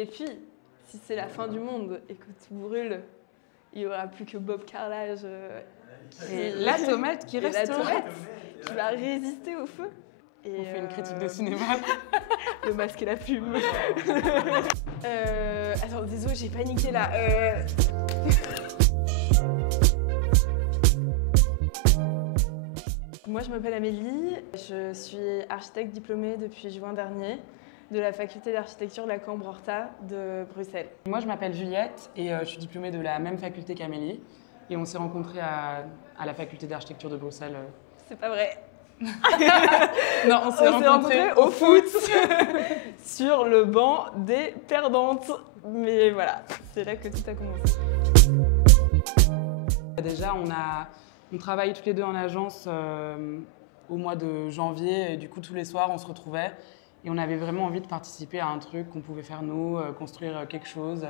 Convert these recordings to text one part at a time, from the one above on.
Et puis, si c'est la fin du monde et que tout brûle, il n'y aura plus que Bob Carrelage et la tomate qui restera. La tomate qui va résister au feu. Et on fait une critique de cinéma. Le masque et la plume. Attends, désolé, j'ai paniqué là. Moi, je m'appelle Amélie. Je suis architecte diplômée depuis juin dernier de la faculté d'architecture de la Cambre-Horta de Bruxelles. Moi, je m'appelle Juliette et je suis diplômée de la même faculté qu'Amélie. Et on s'est rencontrés à la faculté d'architecture de Bruxelles. C'est pas vrai. Non, on s'est rencontrés au foot. Sur le banc des perdantes. Mais voilà, c'est là que tout a commencé. Déjà, on travaille toutes les deux en agence au mois de janvier. Et du coup, tous les soirs, on se retrouvait. Et on avait vraiment envie de participer à un truc qu'on pouvait faire nous, construire quelque chose.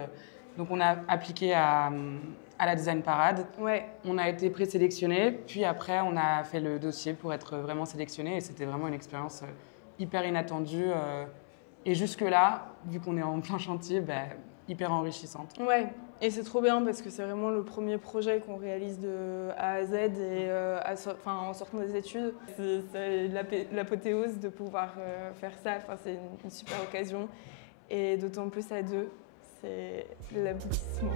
Donc on a appliqué à la Design Parade. Ouais. On a été présélectionnés, puis après on a fait le dossier pour être vraiment sélectionnés. Et c'était vraiment une expérience hyper inattendue. Et jusque-là, vu qu'on est en plein chantier, hyper enrichissante. Ouais, et c'est trop bien parce que c'est vraiment le premier projet qu'on réalise de A à Z et en sortant des études. C'est l'apothéose de pouvoir faire ça, c'est une super occasion. Et d'autant plus à deux, c'est l'aboutissement.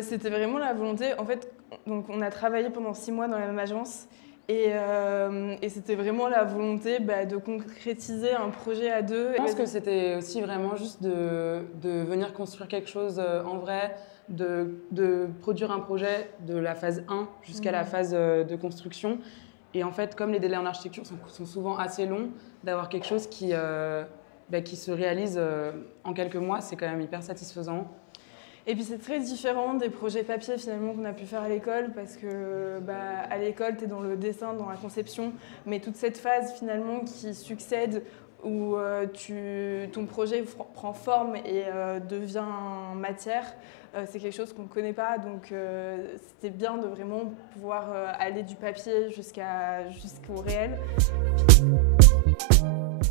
C'était vraiment la volonté. En fait, donc on a travaillé pendant 6 mois dans la même agence. Et c'était vraiment la volonté de concrétiser un projet à deux. Je pense que c'était aussi vraiment juste de venir construire quelque chose en vrai, de produire un projet de la phase 1 jusqu'à la phase de construction. Et en fait, comme les délais en architecture sont souvent assez longs, d'avoir quelque chose qui se réalise en quelques mois, c'est quand même hyper satisfaisant. Et puis c'est très différent des projets papier finalement qu'on a pu faire à l'école parce que à l'école tu es dans le dessin, dans la conception, mais toute cette phase finalement qui succède où ton projet prend forme et devient matière, c'est quelque chose qu'on ne connaît pas, donc c'était bien de vraiment pouvoir aller du papier jusqu'au réel.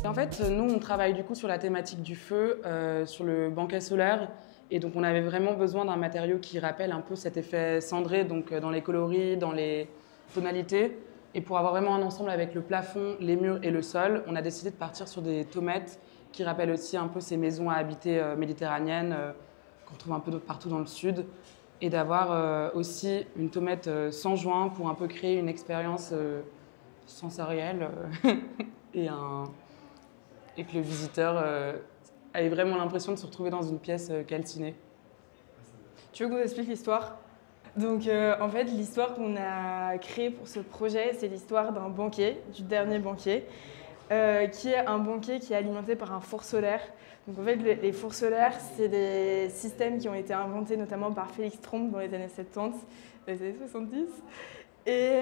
Et en fait, nous on travaille du coup sur la thématique du feu, sur le banquet solaire. Et donc on avait vraiment besoin d'un matériau qui rappelle un peu cet effet cendré, donc dans les coloris, dans les tonalités. Et pour avoir vraiment un ensemble avec le plafond, les murs et le sol, on a décidé de partir sur des tomates qui rappellent aussi un peu ces maisons à habiter méditerranéennes qu'on trouve un peu partout dans le sud. Et d'avoir aussi une tomate sans joint pour un peu créer une expérience sensorielle et que le visiteur avait vraiment l'impression de se retrouver dans une pièce calcinée. Tu veux qu'on explique l'histoire ? Donc en fait, l'histoire qu'on a créée pour ce projet, c'est l'histoire d'un banquier, du dernier banquier, qui est un banquier qui est alimenté par un four solaire. Donc en fait, les fours solaires, c'est des systèmes qui ont été inventés notamment par Félix Trompe dans les années 70, dans les années 70. Et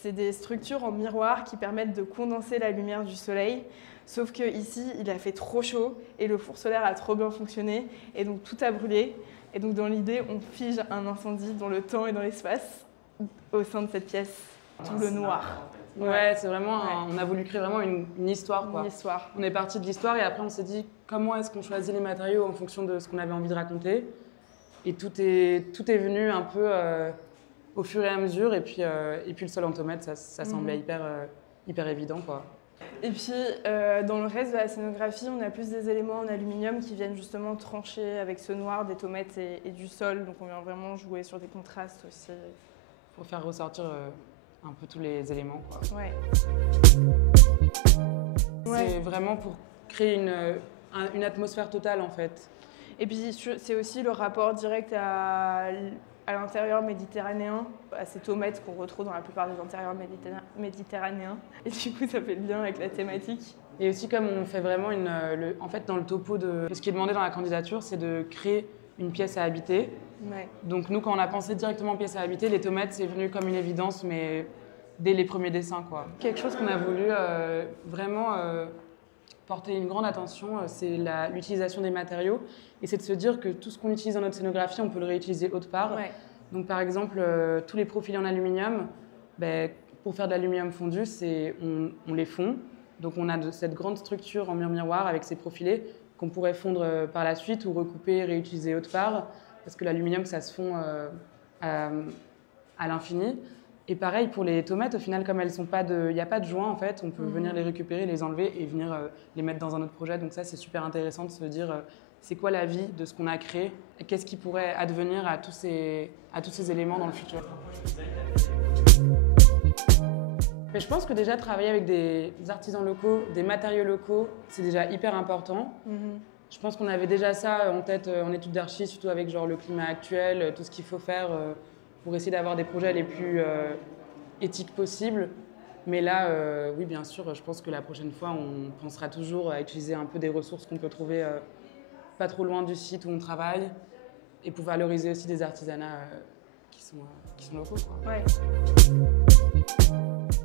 c'est des structures en miroir qui permettent de condenser la lumière du soleil. Sauf qu'ici, il a fait trop chaud et le four solaire a trop bien fonctionné. Et donc, tout a brûlé. Et donc, dans l'idée, on fige un incendie dans le temps et dans l'espace au sein de cette pièce. Tout le noir. Ouais, c'est vraiment on a voulu créer vraiment une histoire, quoi. Une histoire. On est parti de l'histoire et après, on s'est dit comment est-ce qu'on choisit les matériaux en fonction de ce qu'on avait envie de raconter. Et tout est venu un peu au fur et à mesure. Et puis le sol en tomate, ça semblait hyper évident, quoi. Et puis, dans le reste de la scénographie, on a plus des éléments en aluminium qui viennent justement trancher avec ce noir des tomates et du sol. Donc, on vient vraiment jouer sur des contrastes aussi. Pour faire ressortir un peu tous les éléments, quoi. Ouais. C'est vraiment pour créer une atmosphère totale, en fait. Et puis, c'est aussi le rapport direct à l'intérieur méditerranéen, à ces tomates qu'on retrouve dans la plupart des intérieurs méditerranéens. Et du coup, ça fait le lien avec la thématique. Et aussi, comme on fait vraiment en fait, dans le topo ce qui est demandé dans la candidature, c'est de créer une pièce à habiter. Ouais. Donc nous, quand on a pensé directement pièce à habiter, les tomates, c'est venu comme une évidence, mais dès les premiers dessins, quoi. Quelque chose qu'on a voulu vraiment porter une grande attention, c'est l'utilisation des matériaux. Et c'est de se dire que tout ce qu'on utilise dans notre scénographie, on peut le réutiliser autre part. Ouais. Donc par exemple, tous les profils en aluminium, pour faire de l'aluminium fondu, on les fond. Donc on a cette grande structure en mur miroir avec ces profilés qu'on pourrait fondre par la suite ou recouper, réutiliser autre part, parce que l'aluminium, ça se fond à l'infini. Et pareil pour les tomates, au final, comme elles sont pas il n'y a pas de joint en fait, on peut venir les récupérer, les enlever et venir les mettre dans un autre projet. Donc ça, c'est super intéressant de se dire c'est quoi la vie de ce qu'on a créé et qu'est-ce qui pourrait advenir à tous ces éléments dans le futur. Mais je pense que déjà travailler avec des artisans locaux, des matériaux locaux, c'est déjà hyper important. Je pense qu'on avait déjà ça en tête en études d'archi, surtout avec genre le climat actuel, tout ce qu'il faut faire pour essayer d'avoir des projets les plus éthiques possibles. Mais là, oui, bien sûr, je pense que la prochaine fois, on pensera toujours à utiliser un peu des ressources qu'on peut trouver pas trop loin du site où on travaille et pour valoriser aussi des artisanats qui sont locaux, quoi. Ouais.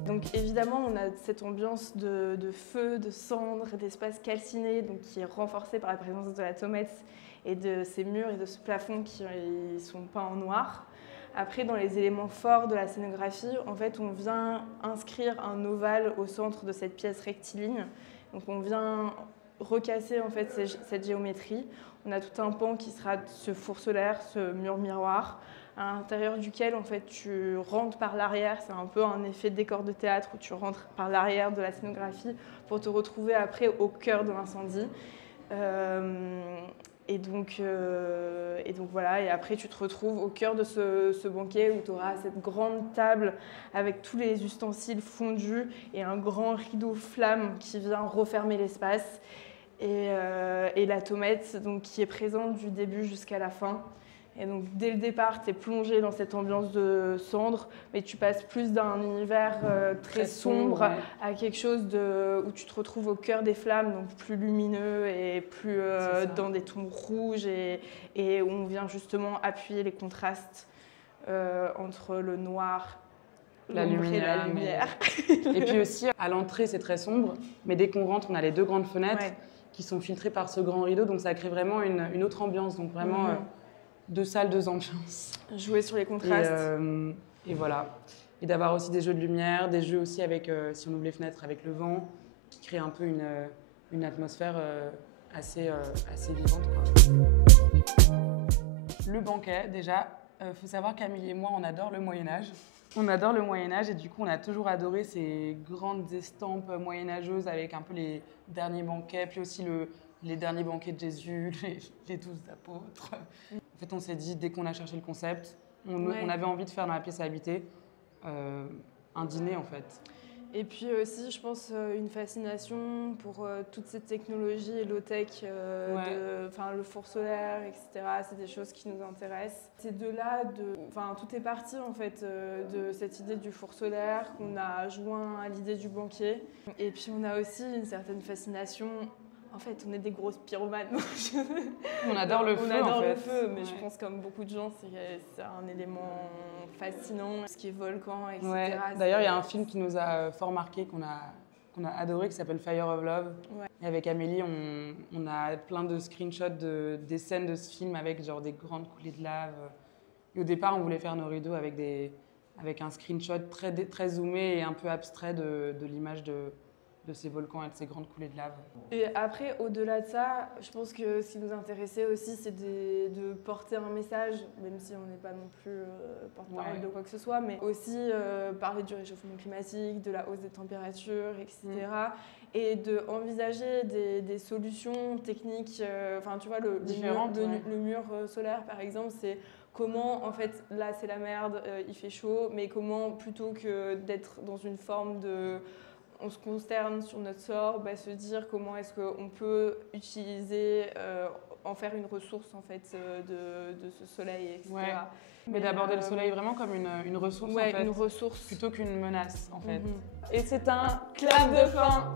Donc évidemment, on a cette ambiance de feu, de cendres, d'espace calciné, donc qui est renforcée par la présence de la tomate et de ces murs et de ce plafond qui sont peints en noir. Après, dans les éléments forts de la scénographie, en fait, on vient inscrire un ovale au centre de cette pièce rectiligne. Donc on vient recasser en fait cette géométrie. On a tout un pan qui sera ce four solaire, ce mur miroir, à l'intérieur duquel en fait tu rentres par l'arrière. C'est un peu un effet de décor de théâtre où tu rentres par l'arrière de la scénographie pour te retrouver après au cœur de l'incendie. Et donc voilà, et après tu te retrouves au cœur de ce banquet où tu auras cette grande table avec tous les ustensiles fondus et un grand rideau flamme qui vient refermer l'espace. Et la tomate donc, qui est présente du début jusqu'à la fin. Et donc dès le départ, tu es plongé dans cette ambiance de cendre, mais tu passes plus d'un univers très sombre ouais. à quelque chose où tu te retrouves au cœur des flammes, donc plus lumineux et plus dans des tons rouges et où on vient justement appuyer les contrastes entre le noir, l'ombre et la lumière. Et puis aussi, à l'entrée, c'est très sombre, mais dès qu'on rentre, on a les deux grandes fenêtres qui sont filtrées par ce grand rideau, donc ça crée vraiment une autre ambiance, donc vraiment... deux salles, deux ambiances. Jouer sur les contrastes. Et voilà. Et d'avoir aussi des jeux de lumière, des jeux aussi avec, si on ouvre les fenêtres, avec le vent, qui crée un peu une atmosphère assez vivante, quoi. Le banquet, déjà, faut savoir qu'Amélie et moi, on adore le Moyen-Âge. On adore le Moyen-Âge et du coup, on a toujours adoré ces grandes estampes moyenâgeuses avec un peu les derniers banquets, puis aussi les derniers banquets de Jésus, les 12 apôtres. En fait, on s'est dit, dès qu'on a cherché le concept, on avait envie de faire dans la pièce à habiter un dîner, en fait. Et puis aussi, je pense, une fascination pour toute cette technologie et low-tech, le four solaire, etc. C'est des choses qui nous intéressent. C'est de là, tout est parti en fait de cette idée du four solaire qu'on a joint à l'idée du banquier. Et puis on a aussi une certaine fascination. En fait, on est des grosses pyromanes. On adore le feu, On adore en fait. le feu, mais je pense comme beaucoup de gens, c'est un élément fascinant, ce qui est volcan, etc. Ouais. D'ailleurs, il y a un film qui nous a fort marqué, qu'on a adoré, qui s'appelle Fire of Love. Ouais. Et avec Amélie, on a plein de screenshots des scènes de ce film avec genre des grandes coulées de lave. Et au départ, on voulait faire nos rideaux avec un screenshot très zoomé et un peu abstrait de l'image de ces volcans et de ces grandes coulées de lave. Et après, au-delà de ça, je pense que ce qui nous intéressait aussi, c'est de porter un message, même si on n'est pas non plus porte-parole de quoi que ce soit, mais aussi parler du réchauffement climatique, de la hausse des températures, etc. Et d'envisager des solutions techniques, tu vois, le mur solaire, par exemple, c'est comment, en fait, là c'est la merde, il fait chaud, mais comment, plutôt que d'être dans une forme de... on se consterne sur notre sort, se dire comment est-ce qu'on peut utiliser, en faire une ressource en fait, de ce soleil, etc. Ouais. Mais d'aborder le soleil vraiment comme une ressource, en fait, une ressource. Plutôt qu'une menace, en fait. Et c'est un clap de fin.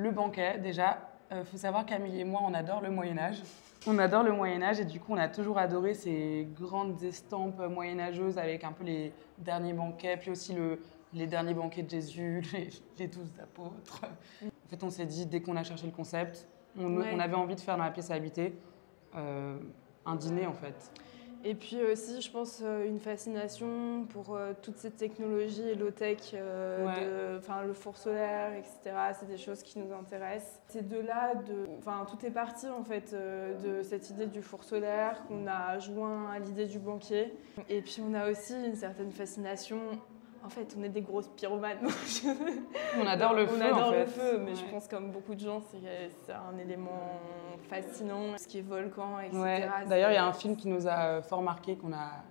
le banquet, déjà, faut savoir qu'Amélie et moi, on adore le Moyen-Âge. On adore le Moyen-Âge et du coup, on a toujours adoré ces grandes estampes moyenâgeuses avec un peu les derniers banquets, puis aussi les derniers banquets de Jésus, les 12 apôtres. En fait, on s'est dit, dès qu'on a cherché le concept, on avait envie de faire dans la pièce à habiter un dîner, en fait. Et puis aussi, je pense, une fascination pour toute cette technologie low-tech, le four solaire, etc. C'est des choses qui nous intéressent. C'est de là, tout est parti en fait de cette idée du four solaire qu'on a joint à l'idée du banquier. Et puis on a aussi une certaine fascination. En fait, on est des grosses pyromanes. On adore le feu, on adore en fait. le feu, mais je pense comme beaucoup de gens, c'est un élément fascinant, ce qui est volcan, etc. Ouais. D'ailleurs, il y a un film qui nous a fort marqué, qu'on a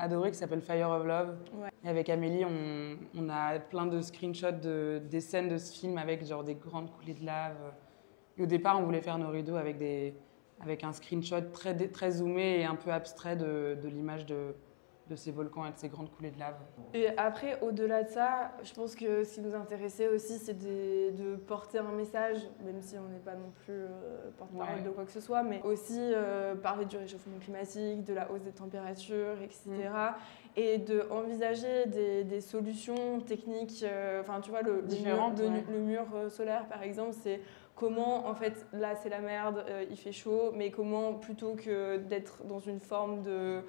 adoré, qui s'appelle Fire of Love. Ouais. Et avec Amélie, on a plein de screenshots des scènes de ce film avec genre des grandes coulées de lave. Et au départ, on voulait faire nos rideaux avec un screenshot très zoomé et un peu abstrait de l'image de ces volcans et de ces grandes coulées de lave. Et après, au-delà de ça, je pense que ce qui nous intéressait aussi, c'est de porter un message, même si on n'est pas non plus porte-parole de quoi que ce soit, mais aussi parler du réchauffement climatique, de la hausse des températures, etc. Et d'envisager des solutions techniques, tu vois, le mur solaire, par exemple, c'est comment, en fait, là c'est la merde, il fait chaud, mais comment, plutôt que d'être dans une forme de...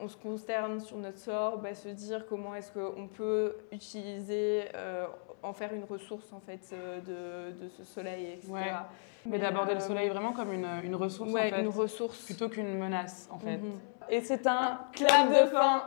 On se consterne sur notre sort, se dire comment est-ce qu'on peut utiliser, en faire une ressource en fait de ce soleil, etc. Ouais. Mais d'aborder le soleil vraiment comme une ressource en fait, une ressource plutôt qu'une menace en fait. Et c'est un clap de fin.